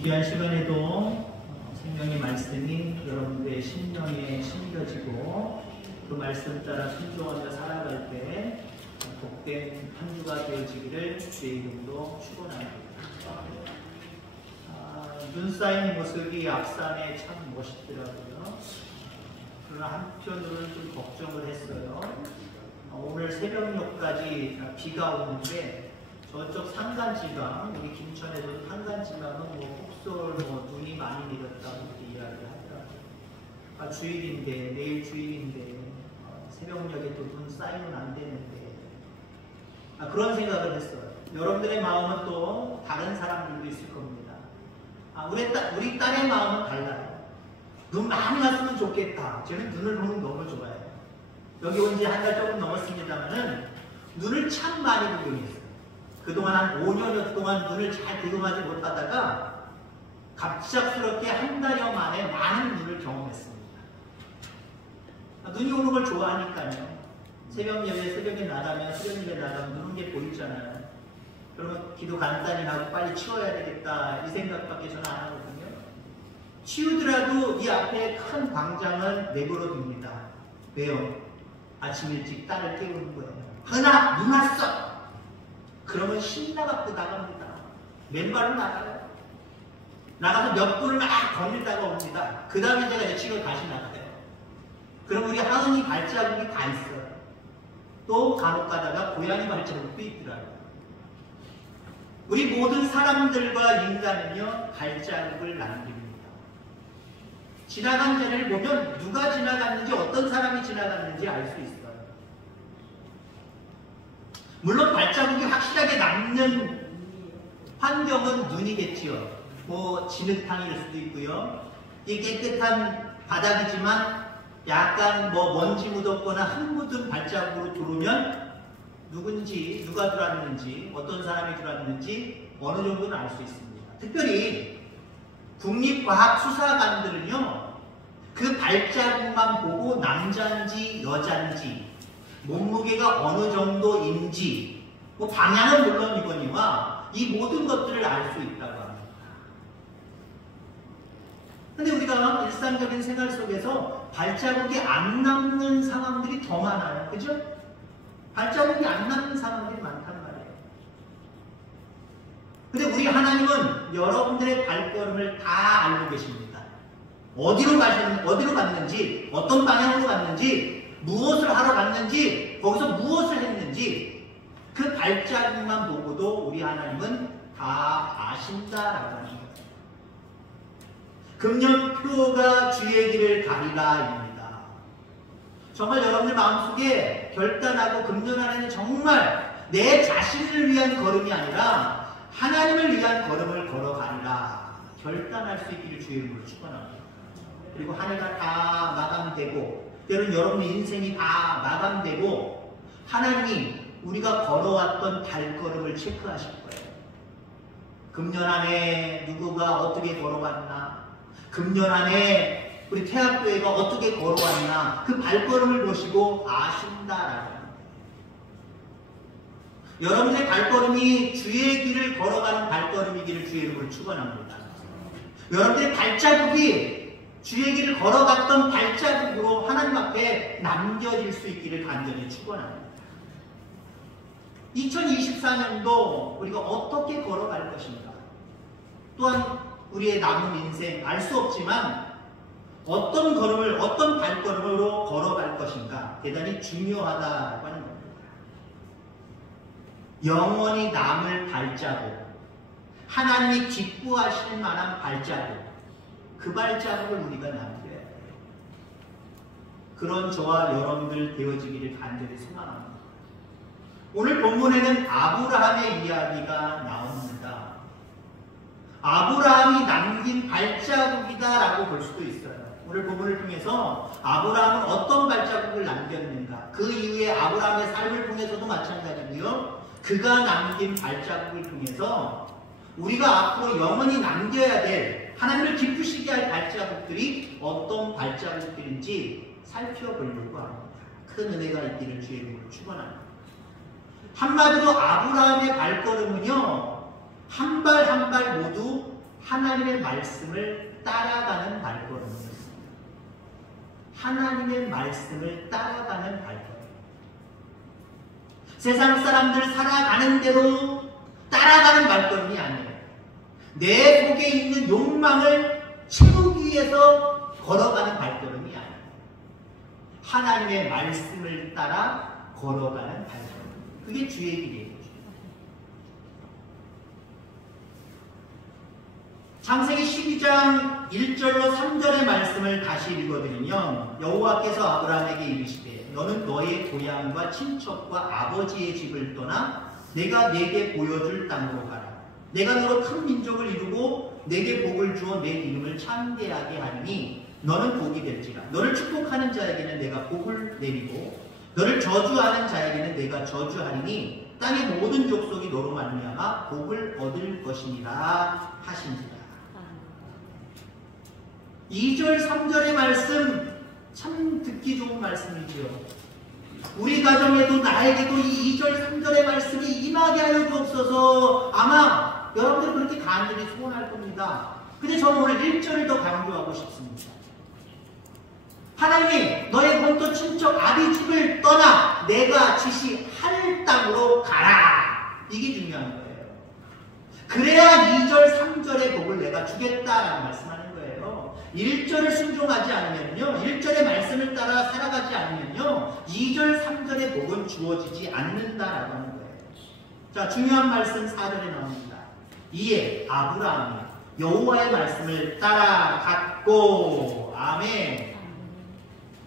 이 귀한 시간에도 생명의 말씀이 여러분들의 심령에 심겨지고 그 말씀 따라 순종하며 살아갈 때 복된 한 주가 되어지기를 주의 이름으로 축원합니다. 눈 쌓인 모습이 앞산에 참 멋있더라고요. 그러나 한편으로는 좀 걱정을 했어요. 오늘 새벽녘까지 비가 오는데 저쪽 산간지방, 우리 김천에서도 산간지방은 폭설, 눈이 많이 내렸다고 이렇게 이야기를 하더라고요. 주일인데, 내일 주일인데, 새벽녘에 또 눈 쌓이면 안 되는데, 그런 생각을 했어요. 여러분들의 마음은 또 다른 사람들도 있을 겁니다. 우리 딸의 마음은 달라요. 눈 많이 왔으면 좋겠다. 저는 눈을 보면 너무 좋아해요. 여기 온 지 한 달 조금 넘었습니다만은 눈을 참 많이 보긴 했어요. 그동안 한 5년여 동안 눈을 잘 구경하지 못하다가 갑작스럽게 한 달여 만에 많은 눈을 경험했습니다. 눈이 오는 걸 좋아하니까요. 새벽에 나가면 눈 온 게 보이잖아요. 그러면 기도 간단히 하고 빨리 치워야 되겠다 이 생각밖에 저는 안 하거든요. 치우더라도 이 앞에 큰 광장은 내버려둡니다. 왜요? 아침 일찍 딸을 깨우는 거예요. 하나 눈 왔어! 그러면 신나갖고 나갑니다. 맨발로 나가요. 나가서 몇 분을 막 거닐다가 옵니다. 그 다음에 제가 이제 집을 다시 나가요. 그럼 우리 하은이 발자국이 다 있어요. 또 간혹 가다가 고양이 발자국도 있더라고요. 우리 모든 사람들과 인간은요, 발자국을 남깁니다. 지나간 자를 보면 누가 지나갔는지, 어떤 사람이 지나갔는지 알 수 있어요. 물론 발자국이 확실하게 남는 환경은 눈이겠지요. 진흙탕일 수도 있고요. 이 깨끗한 바닥이지만 약간 먼지 묻었거나 흙 묻은 발자국으로 들어오면 누군지, 누가 들어왔는지, 어떤 사람이 들어왔는지 어느 정도는 알 수 있습니다. 특별히 국립과학수사관들은요, 그 발자국만 보고 남자인지 여자인지, 몸무게가 어느 정도인지, 방향은 물론이거니와 이 모든 것들을 알 수 있다고 합니다. 근데 우리가 일상적인 생활 속에서 발자국이 안 남는 상황들이 더 많아요. 그죠? 발자국이 안 남는 상황들이 많단 말이에요. 근데 우리 하나님은 여러분들의 발걸음을 다 알고 계십니다. 어디로 갔는지, 어떤 방향으로 갔는지, 무엇을 하러 갔는지, 거기서 무엇을 했는지, 그 발자국만 보고도 우리 하나님은 다 아신다라고 하는 거예요. 금년표가 주의 길을 가리라입니다. 정말 여러분들 마음속에 결단하고 금년 안에는 정말 내 자신을 위한 걸음이 아니라 하나님을 위한 걸음을 걸어가리라 결단할 수 있기를 주의 이름으로 축원합니다. 그리고 한 해가 다 마감되고 때로는 여러분의 인생이 다 마감되고 하나님이 우리가 걸어왔던 발걸음을 체크하실 거예요. 금년 안에 누구가 어떻게 걸어왔나, 금년 안에 우리 태학교회가 어떻게 걸어왔나, 그 발걸음을 보시고 아신다라는 거예요. 여러분의 발걸음이 주의 길을 걸어가는 발걸음이기를 주의 이름으로 축원합니다. 여러분의 발자국이 주의 길을 걸어갔던 발자국으로 하나님 앞에 남겨질 수 있기를 간절히 축원합니다. 2024년도 우리가 어떻게 걸어갈 것인가, 또한 우리의 남은 인생 알 수 없지만 어떤 걸음을, 어떤 발걸음으로 걸어갈 것인가 대단히 중요하다고 하는 겁니다. 영원히 남을 발자국, 하나님이 기뻐하실 만한 발자국, 그 발자국을 우리가 남겨야 돼요. 그런 저와 여러분들 되어지기를 간절히 소망합니다. 오늘 본문에는 아브라함의 이야기가 나옵니다. 아브라함이 남긴 발자국이다라고 볼 수도 있어요. 오늘 본문을 통해서 아브라함은 어떤 발자국을 남겼는가, 그 이후에 아브라함의 삶을 통해서도 마찬가지고요. 그가 남긴 발자국을 통해서 우리가 앞으로 영원히 남겨야 될, 하나님을 기쁘시게 할 발자국들이 어떤 발자국들인지 살펴보려고 합니다. 큰 은혜가 있기를 주의 이름으로 축원합니다. 한마디로 아브라함의 발걸음은요, 한 발 한 발 모두 하나님의 말씀을 따라가는 발걸음이었습니다. 하나님의 말씀을 따라가는 발걸음. 세상 사람들 살아가는 대로 따라가는 발걸음이 아니에요. 내 속에 있는 욕망을 채우기 위해서 걸어가는 발걸음이 아니에요. 하나님의 말씀을 따라 걸어가는 발걸음. 그게 주의 길이에요. 창세기 12장 1절로 3절의 말씀을 다시 읽어드리면 여호와께서 아브라함에게 이르시되 너는 너의 고향과 친척과 아버지의 집을 떠나 내가 네게 보여줄 땅으로 가라. 내가 너로 큰 민족을 이루고 내게 복을 주어 내 이름을 창대하게 하리니 너는 복이 될지라. 너를 축복하는 자에게는 내가 복을 내리고 너를 저주하는 자에게는 내가 저주하리니 땅의 모든 족속이 너로 말미암아 복을 얻을 것이니라 하신지라. 2절 3절의 말씀 참 듣기 좋은 말씀이지요. 우리 가정에도 나에게도 이 2절 3절의 말씀이 임하게 하여 주옵소서. 아마 여러분들 그렇게 간절히 소원할 겁니다. 근데 저는 오늘 1절을 더 강조하고 싶습니다. 하나님이 너의 본토 친척 아비 집을 떠나 내가 지시할 땅으로 가라. 이게 중요한 거예요. 그래야 2절 3절의 복을 내가 주겠다라는 말씀하는 거예요. 1절을 순종하지 않으면요, 1절의 말씀을 따라 살아가지 않으면요 2절 3절의 복은 주어지지 않는다라고 하는 거예요. 자, 중요한 말씀 4절에 나옵니다. 이에 아브라함이 여호와의 말씀을 따라갔고. 아멘.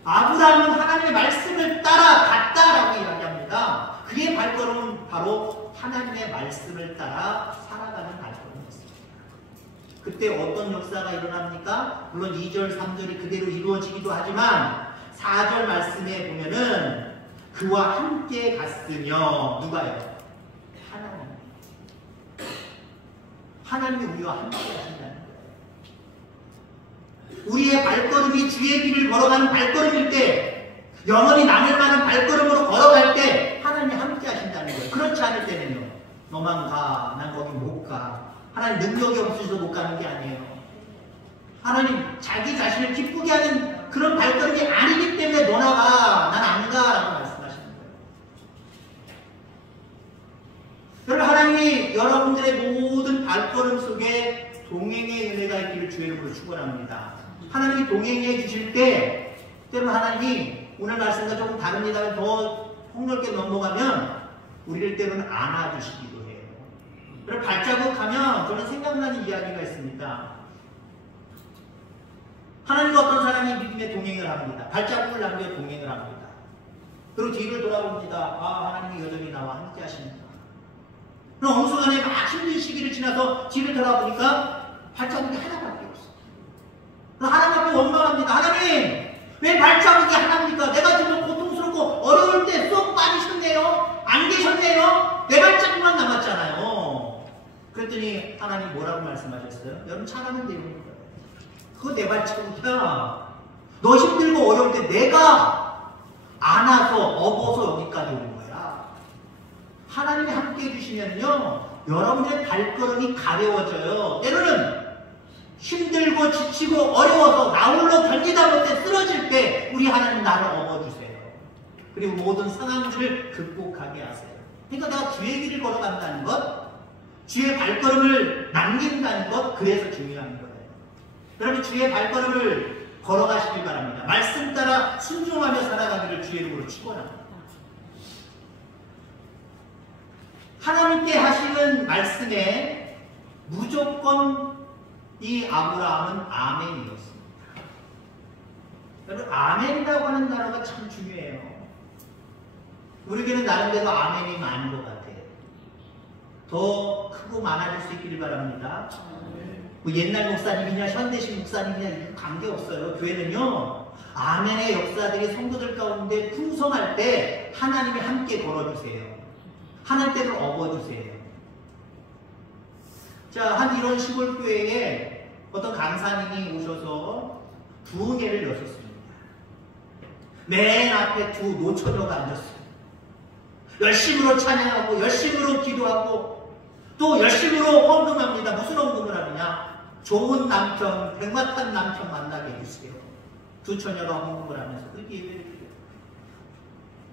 아브라함은 하나님의 말씀을 따라갔다라고 이야기합니다. 그의 발걸음은 바로 하나님의 말씀을 따라 살아가는 발걸음이었습니다. 그때 어떤 역사가 일어납니까? 물론 2절, 3절이 그대로 이루어지기도 하지만 4절 말씀에 보면은 그와 함께 갔으며 누가요? 하나님이 우리와 함께 하신다는 거예요. 우리의 발걸음이 주의 길을 걸어가는 발걸음일 때, 영원히 남을 만한 발걸음으로 걸어갈 때 하나님이 함께 하신다는 거예요. 그렇지 않을 때는요, 너만 가, 난 거기 못 가. 하나님 능력이 없어서 못 가는 게 아니에요. 하나님 자기 자신을 기쁘게 하는 그런 발걸음이 아니기 때문에 너나 가, 난 안 가 라고 말씀하시는 거예요. 여러분, 하나님이 여러분들의 모든 발걸음 속에 동행의 은혜가 있기를 주의 이름으로 축원합니다. 하나님이 동행해 주실 때 때문에 하나님이 오늘 말씀과 조금 다릅니다. 더 폭넓게 넘어가면 우리를 때로는 안아주시기도 해요. 여러분, 발자국하면 저는 생각나는 이야기가 있습니다. 하나님과 어떤 사람이 믿음의 동행을 합니다. 발자국을 남겨 동행을 합니다. 그리고 뒤를 돌아봅니다. 아, 하나님이 여전히 나와 함께 하십니다. 그럼 어느 순간에 막 힘든 시기를 지나서 뒤를 돌아보니까 발자국이 하나밖에 없어요. 그래서 하나님 앞에 원망합니다. 하나님, 왜 발자국이 하나입니까? 내가 지금 고통스럽고 어려울 때 쏙 빠지셨네요. 안 계셨네요. 내 발자국만 남았잖아요. 그랬더니 하나님 뭐라고 말씀하셨어요? 여러분 잘 아는 내용입니다. 그거 내 발자국이야. 너 힘들고 어려울 때 내가 안아서 업어서 여기까지 온 거야. 하나님이 함께 해주시면요, 여러분의 발걸음이 가벼워져요. 때로는 힘들고 지치고 어려워서 나 홀로 견디다 못해 쓰러질 때 우리 하나님 나를 업어주세요. 그리고 모든 상황들을 극복하게 하세요. 그러니까 내가 주의 길을 걸어간다는 것, 주의 발걸음을 남긴다는 것, 그래서 중요한 거예요. 여러분, 주의 발걸음을 걸어가시길 바랍니다. 말씀 따라 순종하며 살아가기를 주의 이름으로 축원합니다. 하나님께 하시는 말씀에 무조건 이 아브라함은 아멘이었습니다. 여러분, 아멘이라고 하는 단어가 참 중요해요. 우리에게는 나름대로 아멘이 많은 것 같아요. 더 크고 많아질 수 있기를 바랍니다. 뭐 옛날 목사님이냐 현대식 목사님이냐 관계없어요. 교회는요, 아멘의 역사들이 성도들 가운데 풍성할 때 하나님이 함께 걸어주세요. 하나님 때를 업어주세요. 자, 한 이런 시골교회에 어떤 강사님이 오셔서 부흥회를 여셨습니다. 맨 앞에 두 노처녀가 앉았어요. 열심으로 찬양하고 열심으로 기도하고 또 열심으로 헌금합니다. 무슨 헌금을 하느냐? 좋은 남편, 백마탄 남편 만나게 해주세요. 두 처녀가 헌금을 하면서 그렇게 예배를 드려요.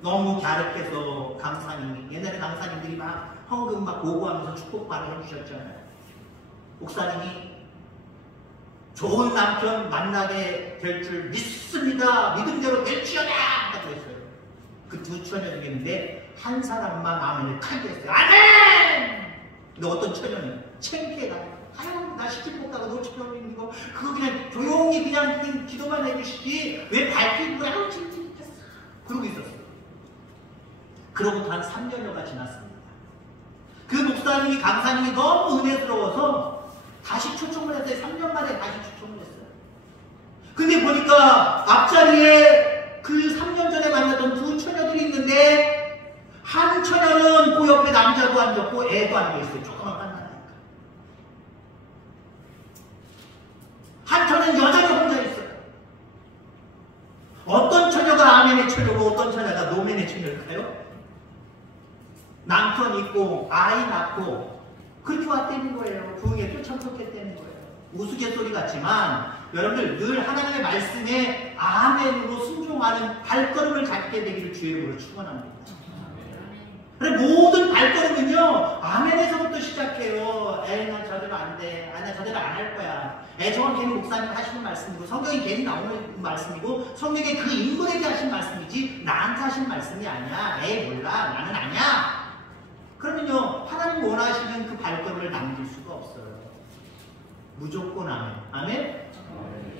너무 갸륵해서 강사님이, 옛날에 강사님들이 막 헌금 막 보고하면서 축복받아 해주셨잖아요. 목사님이 좋은 남편 만나게 될 줄 믿습니다. 믿음대로 될지어다! 하고 했어요. 그 두 처녀 중에 있는데 한 사람만 아멘을 크게 했어요. 아멘! 근데 어떤 처녀는 창피해가 아유 나 시집 못 가고 노처녀인 이거 그거 그냥 조용히 그냥 기도만 해주시지 왜 밝히고 아우 칭칭했어 그러고 있었어요. 그로부터 한 3년여가 지났습니다. 그 목사님이 강사님이 너무 은혜스러워서 다시 초청을 했어요. 3년 만에 다시 초청을 했어요. 근데 보니까 앞자리에 그 3년 전에 만났던 두 처녀들이 있는데 한 처녀는 그 옆에 남자도 앉았고 애도 앉아있어요. 조그만 만나니까. 한 처녀는 여전히 혼자 있어요. 어떤 처녀가 아멘의 처녀고 어떤 처녀가 노멘의 처녀일까요? 남편 있고 아이 낳고 그렇게 왔다는 거예요. 부흥에 쫓아섰겠다는 거예요. 우스갯소리 같지만 여러분들 늘 하나님의 말씀에 아멘으로 순종하는 발걸음을 갖게 되기를 주의 이름으로 축원합니다. 그래 모든 발걸음은요 아멘에서부터 시작해요. 에이 난 저대로 안 돼. 나 저대로 안 할 거야. 저건 괜히 목사님 하시는 말씀이고 성경이 괜히 나오는 말씀이고 성경에 그 인물에게 하신 말씀이지 나한테 하신 말씀이 아니야. 에이 몰라 나는 아니야. 그러면요 하나님 원하시는 그 발걸음을 남길 수가 없어요. 무조건 아멘. 아멘?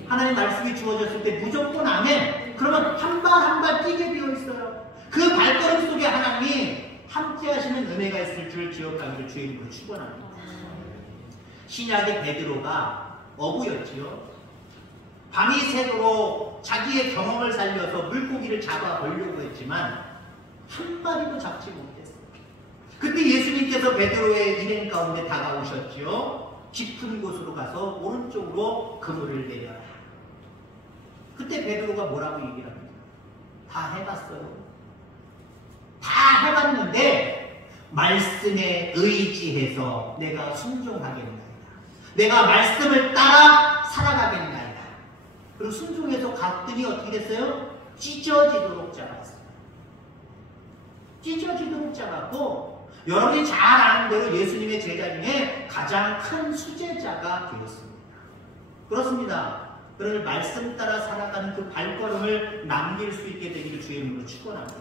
하나님 말씀이 주어졌을 때 무조건 아멘. 그러면 한 발 한 발 뛰게 되어 있어요. 그 발걸음 속에 하나님이 함께 하시는 은혜가 있을 줄 기억하기를 주의 이름으로 축원합니다. 신약의 베드로가 어부였지요. 밤이 새도록 자기의 경험을 살려서 물고기를 잡아보려고 했지만 한 마리도 잡지 못했어요. 그때 예수님께서 베드로의 일행 가운데 다가오셨지요. 깊은 곳으로 가서 오른쪽으로 그물을 내려라. 그때 베드로가 뭐라고 얘기를 합니까? 다 해봤어요. 다 해봤는데 말씀에 의지해서 내가 순종하겠나이다. 내가 말씀을 따라 살아가겠나이다. 그리고 순종해서 갔더니 어떻게 됐어요? 찢어지도록 잡았어요. 찢어지도록 잡았고 여러분이 잘 아는 대로 예수님의 제자 중에 가장 큰 수제자가 되었습니다. 그렇습니다. 그러니 말씀 따라 살아가는 그 발걸음을 남길 수 있게 되기를 주의 이름으로 축원합니다.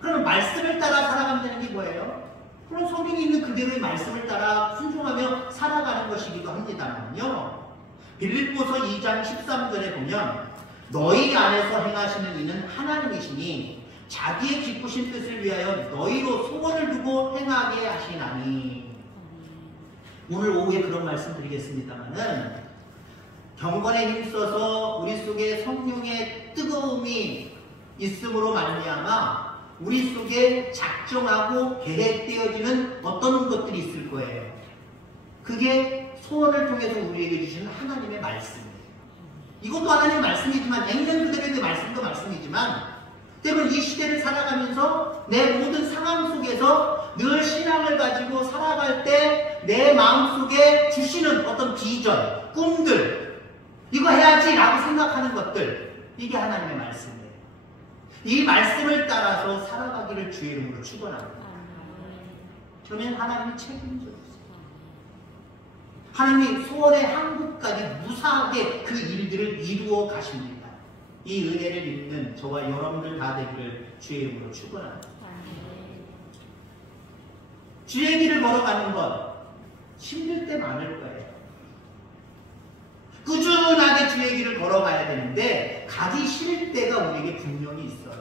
그러면 말씀을 따라 살아간다는 게 뭐예요? 그럼 성경에 있는 그대로의 말씀을 따라 순종하며 살아가는 것이기도 합니다만요. 빌립보서 2장 13절에 보면 너희 안에서 행하시는 이는 하나님이시니 자기의 기쁘신 뜻을 위하여 너희로 소원을 두고 행하게 하시나니. 오늘 오후에 그런 말씀 드리겠습니다만은 경건에 힘써서 우리 속에 성령의 뜨거움이 있음으로 말미암아 우리 속에 작정하고 계획되어지는 어떤 것들이 있을 거예요. 그게 소원을 통해서 우리에게 주시는 하나님의 말씀이에요. 이것도 하나님의 말씀이지만 액면 그대로의 말씀도 말씀이지만 때문에 이 시대를 살아가면서 내 모든 상황 속에서 늘 신앙을 가지고 살아갈 때 내 마음속에 주시는 어떤 비전, 꿈들 이거 해야지 라고 생각하는 것들 이게 하나님의 말씀이에요. 이 말씀을 따라서 살아가기를 주의 이름으로 축원합니다. 그러면 하나님이 책임져 주세요. 하나님이 소원의 한국까지 무사하게 그 일들을 이루어 가십니다. 이 은혜를 입는 저와 여러분들 다 되기를 주의 이름으로 축원합니다. 주의 길을 걸어가는 것 힘들 때 많을 거예요. 꾸준하게 주의 길을 걸어가야 되는데 가기 싫을 때가 우리에게 분명히 있어요.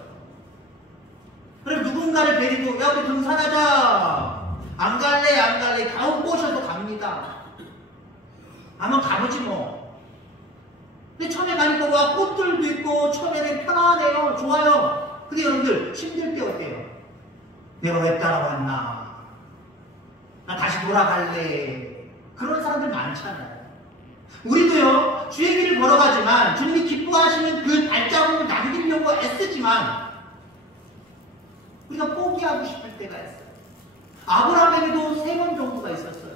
그래서 누군가를 데리고 야 우리 등산하자. 안 갈래 가운 꼬셔도 갑니다. 한번 가보지 뭐. 근데 처음에 가니까 와 꽃들도 있고 처음에는 편안해요. 좋아요. 근데 여러분들 힘들 때 어때요? 내가 왜 따라왔나? 나 다시 돌아갈래. 그런 사람들 많잖아요. 우리도요 주의 길을 걸어가지만 주님이 기뻐하시는 그 발자국을 남기려고 애쓰지만 우리가 포기하고 싶을 때가 있어요. 아브라함에게도 3번 정도가 있었어요.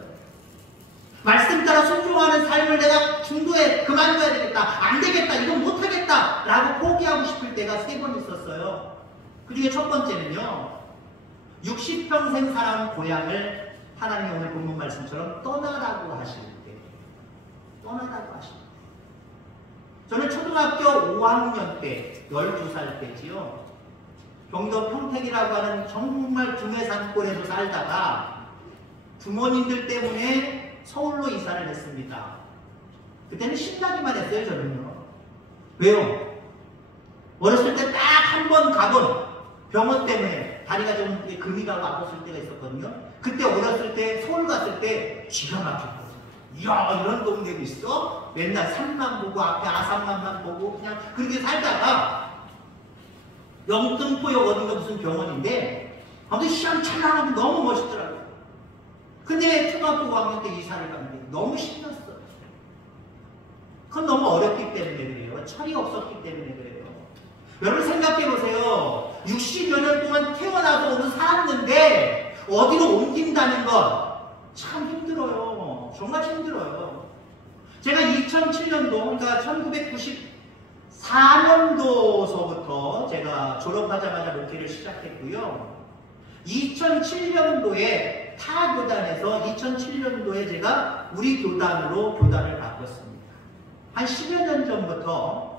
말씀 따라 순종하는 삶을 내가 중도에 그만둬야 되겠다, 안 되겠다, 이건 못하겠다 라고 포기하고 싶을 때가 3번 있었어요. 그 중에 첫 번째는요, 60평생 살아온 고향을 하나님이 오늘 본문 말씀처럼 떠나라고 하실 때, 떠나라고 하실 때. 저는 초등학교 5학년 때, 12살 때지요, 경기도 평택이라고 하는 정말 중해산골에서 살다가 부모님들 때문에 서울로 이사를 했습니다. 그때는 신나기만 했어요, 저는요. 왜요? 어렸을 때 딱 한 번 가본 병원 때문에 다리가 좀 금이 가고 아팠을 때가 있었거든요. 그때 어렸을 때 서울 갔을 때 기가 막혔거든요. 이야, 이런 동네도 있어? 맨날 산만 보고 앞에 아산만만 보고 그냥 그렇게 살다가 영등포역 어딘가 무슨 병원인데 아무튼 시험찰나하고 너무 멋있더라고요. 근데 초등학교 5학년 때 이사를 갔는데 너무 신났어요. 그건 너무 어렸기 때문에 그래요. 철이 없었기 때문에 그래요. 여러분 생각해보세요. 60여 년 동안 태어나서 오늘 살았는데 어디로 옮긴다는 것 참 힘들어요. 정말 힘들어요. 제가 2007년도, 그러니까 1994년도서부터 제가 졸업하자마자 목회를 시작했고요. 2007년도에 타 교단에서 2007년도에 제가 우리 교단으로 교단을 바꿨습니다. 한 10여 년 전부터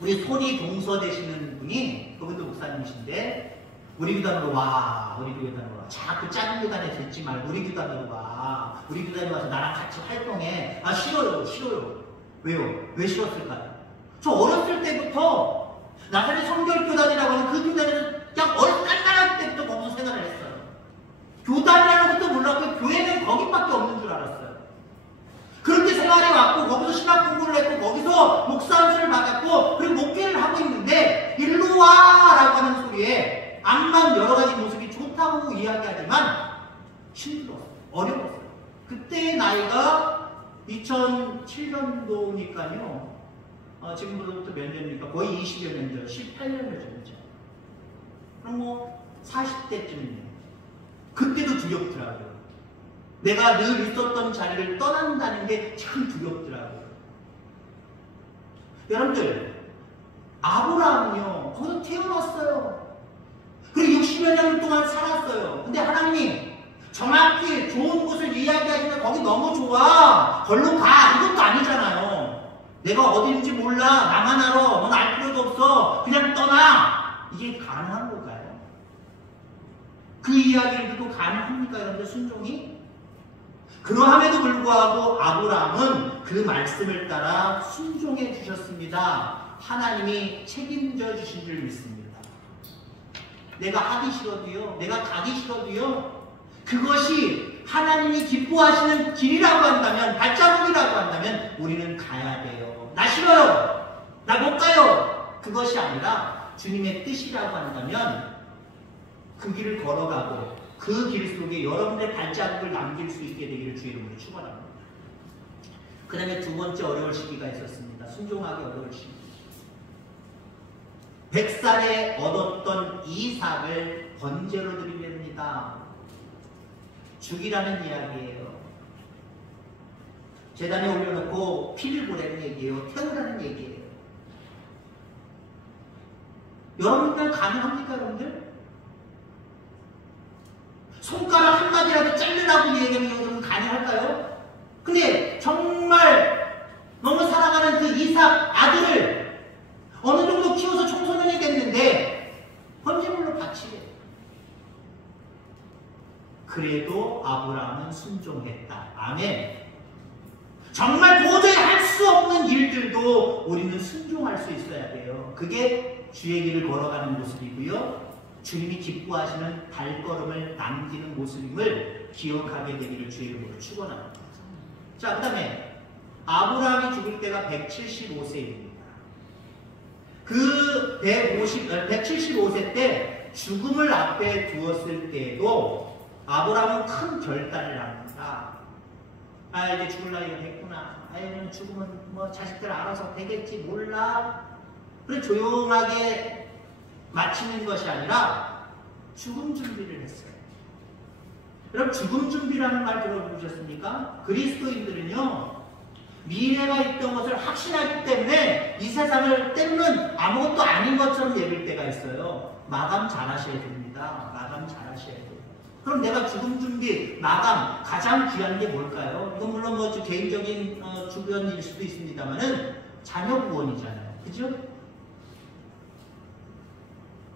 우리 손이 동서 되시는 분이, 그분도 목사님이신데, 우리 교단으로 와, 우리 교단으로 와. 자꾸 작은 교단에서 있지 말고 우리 교단으로 와. 우리 교단에 와서 나랑 같이 활동해. 아, 싫어요, 싫어요. 왜요? 왜 싫었을까요? 저 어렸을 때부터 나사렛 성결교단이라고 하는 그 교단에서 그냥 깐깐할 때부터 거기서 생활을 했어요. 교단이라는 것도 몰랐고 교회는 거기밖에 없는 줄 알았어요. 그렇게 생활해 왔고 거기서 신학 공부를 했고 거기서 목사 안수를 받았고 그리고 목회를 하고 있는데 일로 와라고 하는 소리에 암만 여러 가지 모습이 좋다고 이야기하지만 힘들었어요. 어려웠어요. 그때 나이가 2007년도니까요. 지금부터 몇 년입니까? 거의 20여 년 전, 18년을 전이죠. 그럼 뭐 40대쯤이네요. 그때도 두렵더라고요. 내가 늘 있었던 자리를 떠난다는 게 참 두렵더라고요. 여러분들, 아브라함은요, 거기서 태어났어요. 그리고 60여 년 동안 살았어요. 근데 하나님이 정확히 좋은 곳을 이야기하시면 거기 너무 좋아, 걸로 가, 이것도 아니잖아요. 내가 어디인지 몰라, 나만 알아, 넌 알 필요도 없어, 그냥 떠나. 이게 가능한 걸까요? 그 이야기를 듣고 가능합니까, 여러분들? 순종이? 그러함에도 불구하고 아브라함은 그 말씀을 따라 순종해 주셨습니다. 하나님이 책임져 주신 줄 믿습니다. 내가 하기 싫어도요, 내가 가기 싫어도요, 그것이 하나님이 기뻐하시는 길이라고 한다면, 발자국이라고 한다면 우리는 가야 돼요. 나 싫어요, 나 못 가요. 그것이 아니라 주님의 뜻이라고 한다면 그 길을 걸어가고 그 길 속에 여러분의 발자국을 남길 수 있게 되기를 주의 이름으로 축원합니다. 그 다음에 두 번째 어려울 시기가 있었습니다. 순종하기 어려울 시기. 100살에 얻었던 이삭을 번제로 드리렵니다. 죽이라는 이야기예요. 제단에 올려놓고 피를 보라는 얘기예요. 태우라는 얘기예요. 여러분들 가능합니까, 여러분들? 손가락 한마디라도 자르라고 얘기하면 여러분 가능할까요? 근데 정말 너무 사랑하는 그 이삭 아들을 어느 정도 키워서 청소년이 됐는데 번제물로 바치래. 그래도 아브라함은 순종했다. 아멘. 정말 도저히 할 수 없는 일들도 우리는 순종할 수 있어야 돼요. 그게 주의 길을 걸어가는 모습이고요. 주님이 기뻐하시는 발걸음을 남기는 모습임을 기억하게 되기를 주의 이름으로 축원합니다. 자, 그 다음에 아브라함이 죽을 때가 175세입니다. 그 175세 때 죽음을 앞에 두었을 때도 아브라함은 큰 결단을 합니다. 아, 이제 죽을 나이가 됐구나. 아니면 죽으면 뭐 자식들 알아서 되겠지, 몰라. 그래 조용하게 마치는 것이 아니라 죽음 준비를 했어요. 여러분 죽음 준비라는 말 들어보셨습니까? 그리스도인들은요 미래가 있던 것을 확신하기 때문에 이 세상을 때로는 아무것도 아닌 것처럼 여길 때가 있어요. 마감 잘 하셔야 됩니다. 마감 잘 하셔야 돼요. 그럼 내가 죽음 준비, 마감 가장 귀한 게 뭘까요? 이건 물론 뭐 개인적인 주변일 수도 있습니다만은 자녀 구원이잖아요. 그죠?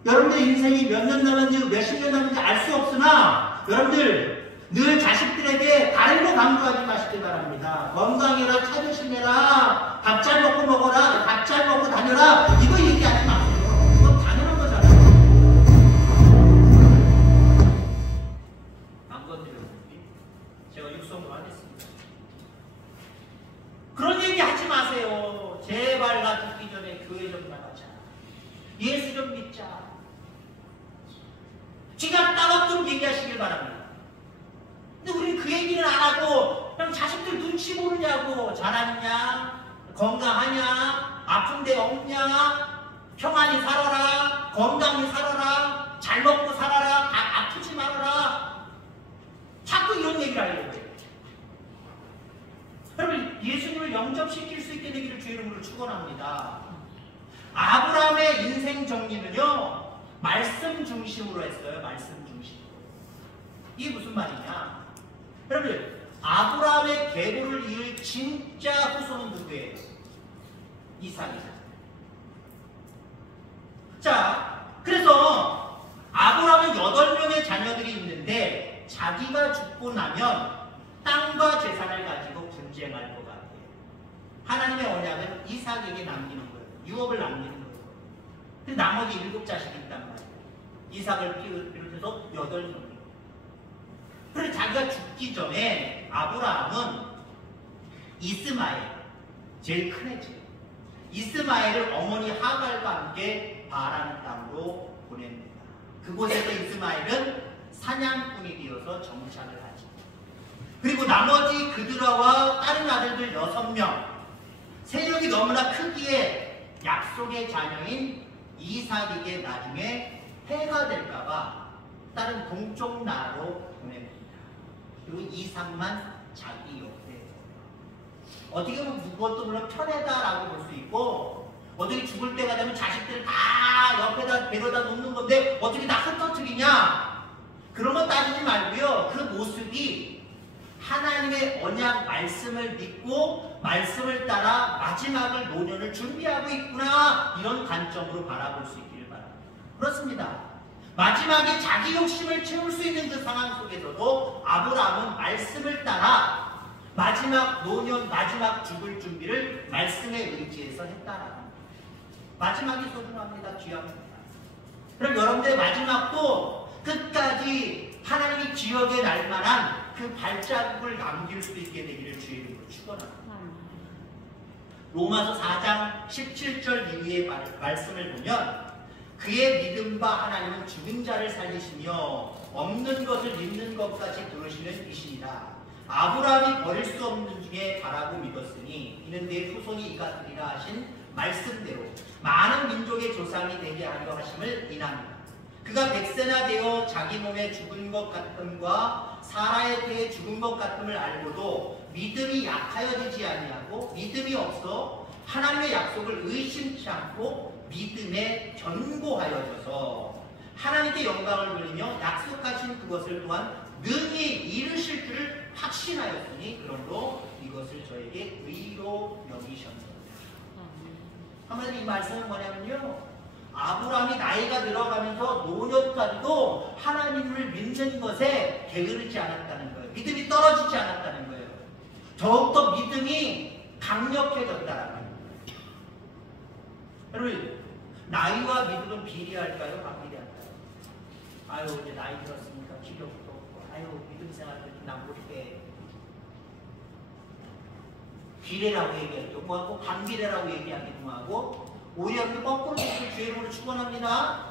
여러분들 인생이 몇 년 남았는지 몇십 년 남았는지 알 수 없으나 여러분들 늘 자식들에게 다른 거 강조하지 마시기 바랍니다. 건강해라, 차 조심해라, 밥 잘 먹고 먹어라, 밥 잘 먹고 다녀라, 이거 얘기하지 마세요. 이건 당연한 거잖아요. 안 건드려요. 제가 육성으로 하겠습니다. 그런 얘기 하지 마세요. 제발 나 죽기 전에 교회 좀 나가자. 예수 좀 믿자. 지가 따갑도록 얘기하시길 바랍니다. 근데 우리는 그 얘기는 안 하고 그냥 자식들 눈치 보느냐고 잘하느냐, 건강하냐, 아픈 데 없냐, 평안히 살아라, 건강히 살아라, 잘 먹고 살아라, 아프지 말아라. 자꾸 이런 얘기를 하려고 해요. 여러분 예수님을 영접시킬 수 있게 되기를 주의 이름으로 축원합니다. 아브라함의 인생 정리는요 말씀 중심으로 했어요. 말씀 중심으로. 이게 무슨 말이냐? 여러분 아브라함의 계보를 이을 진짜 후손은 누구예요? 이삭이잖아요. 자, 그래서 아브라함은 8명의 자녀들이 있는데 자기가 죽고 나면 땅과 재산을 가지고 분쟁할 것 같아요. 하나님의 언약은 이삭에게 남기는 거예요. 유업을 남기는 거예요. 근데 나머지 7자식이 있단 말이에요. 이삭을 비롯해서 8명이에요. 그래서 자기가 죽기 전에 아브라함은 이스마엘, 제일 큰 애죠. 이스마엘을 어머니 하갈과 함께 바란 땅으로 보냅니다. 그곳에서 이스마엘은 사냥꾼이 되어서 정착을 하죠. 그리고 나머지 그들과 다른 아들들 6명, 세력이 너무나 크기에 약속의 자녀인 이삭에게 나중에 해가 될까봐 다른 동쪽 나라로 보냅니다. 그리고 이삭만 자기 옆에. 어떻게 보면 그것도 물론 편하다라고 볼 수 있고, 어떻게 죽을 때가 되면 자식들을 다 옆에다 데려다 놓는 건데 어떻게 다 흩어뜨리냐? 그런 거 따지지 말고요. 그 모습이 하나님의 언약 말씀을 믿고 말씀을 따라 마지막을 노년을 준비하고 있구나, 이런 관점으로 바라볼 수 있기를 바랍니다. 그렇습니다. 마지막에 자기 욕심을 채울 수 있는 그 상황 속에서도 아브라함은 말씀을 따라 마지막 노년, 마지막 죽을 준비를 말씀에 의지해서 했다라는 겁니다. 마지막이 소중합니다. 귀합니다. 그럼 여러분들의 마지막도 끝까지 하나님이 기억에 날 만한 그 발자국을 남길 수 있게 되기를 주의 이름으로 축원합니다. 로마서 4장 17절 이후의 말씀을 보면 그의 믿음과 하나님은 죽은 자를 살리시며 없는 것을 있는 것까지 부르시는 이시니라. 아브라함이 버릴 수 없는 중에 바라고 믿었으니 이는 내 후손이 이같으리라 하신 말씀대로 많은 민족의 조상이 되게 하려 하심을 인합니다. 그가 100세나 되어 자기 몸에 죽은 것 같음과 사라에 대해 죽은 것 같음을 알고도 믿음이 약하여지지 아니하고 믿음이 없어 하나님의 약속을 의심치 않고 믿음에 견고하여져서 하나님께 영광을 돌리며 약속하신 그것을 또한 능히 이루실 줄을 확신하였으니 그러므로 이것을 저에게 의로 여기셨느니라. 한마디로 이 말씀은 뭐냐면요, 아브라함이 나이가 들어가면서 노년까지도 하나님을 믿는 것에 게으르지 않았다는 거예요. 믿음이 떨어지지 않았다는 거예요. 더욱더 믿음이 강력해졌다는 거예요. 여러분, 나이와 믿음은 비례할까요? 반비례할까요? 아유, 이제 나이 들었으니까 기력도 없고, 아유, 믿음 생활도 좀 남부리게. 비례라고 얘기하죠. 뭐하고 반비례라고 얘기하기도 하고, 오히려 그 거꾸로 주의 이름으로 축원합니다.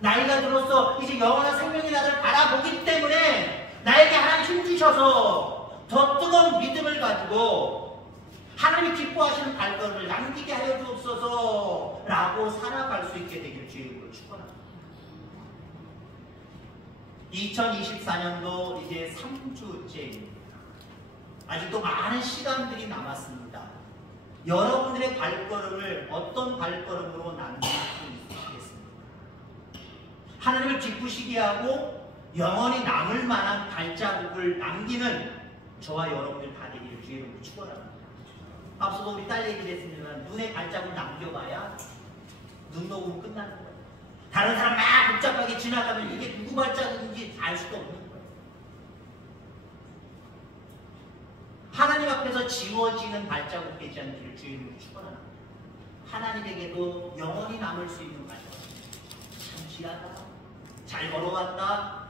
나이가 들어서 이제 영원한 생명의 나를 바라보기 때문에 나에게 하나님 힘 주셔서 더 뜨거운 믿음을 가지고 하나님이 기뻐하시는 발걸음을 남기게 하여 주옵소서 라고 살아갈 수 있게 되기를 주의 이름으로 축원합니다. 2024년도 이제 3주째입니다. 아직도 많은 시간들이 남았습니다. 여러분들의 발걸음을 어떤 발걸음으로 남길 수 있으시겠습니까? 하나님을 기쁘시게 하고 영원히 남을 만한 발자국을 남기는 저와 여러분들 다 되기를 주의 이름으로 축원합니다. 앞서도 우리 딸 얘기를 했습니다만 눈에 발자국 남겨봐야 눈 녹으면 끝나는 거예요. 다른 사람 막 복잡하게 지나가면 이게 누구 발자국인지 알 수도 없는 거예요. 하나님 앞에서 지워지는 발자국 되지 않기를 주의 이름으로 축원합니다. 하나님에게도 영원히 남을 수 있는 발자국. 참 귀하다. 잘 걸어왔다.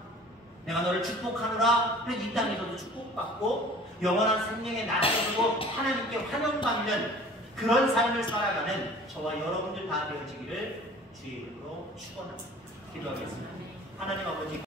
내가 너를 축복하노라. 그래서 이 땅에서도 축복받고 영원한 생명의 나라에서도 하나님께 환영받는 그런 삶을 살아가는 저와 여러분들 다 되어지기를 주의 이름으로 축원합니다. 기도하겠습니다. 하나님 아버지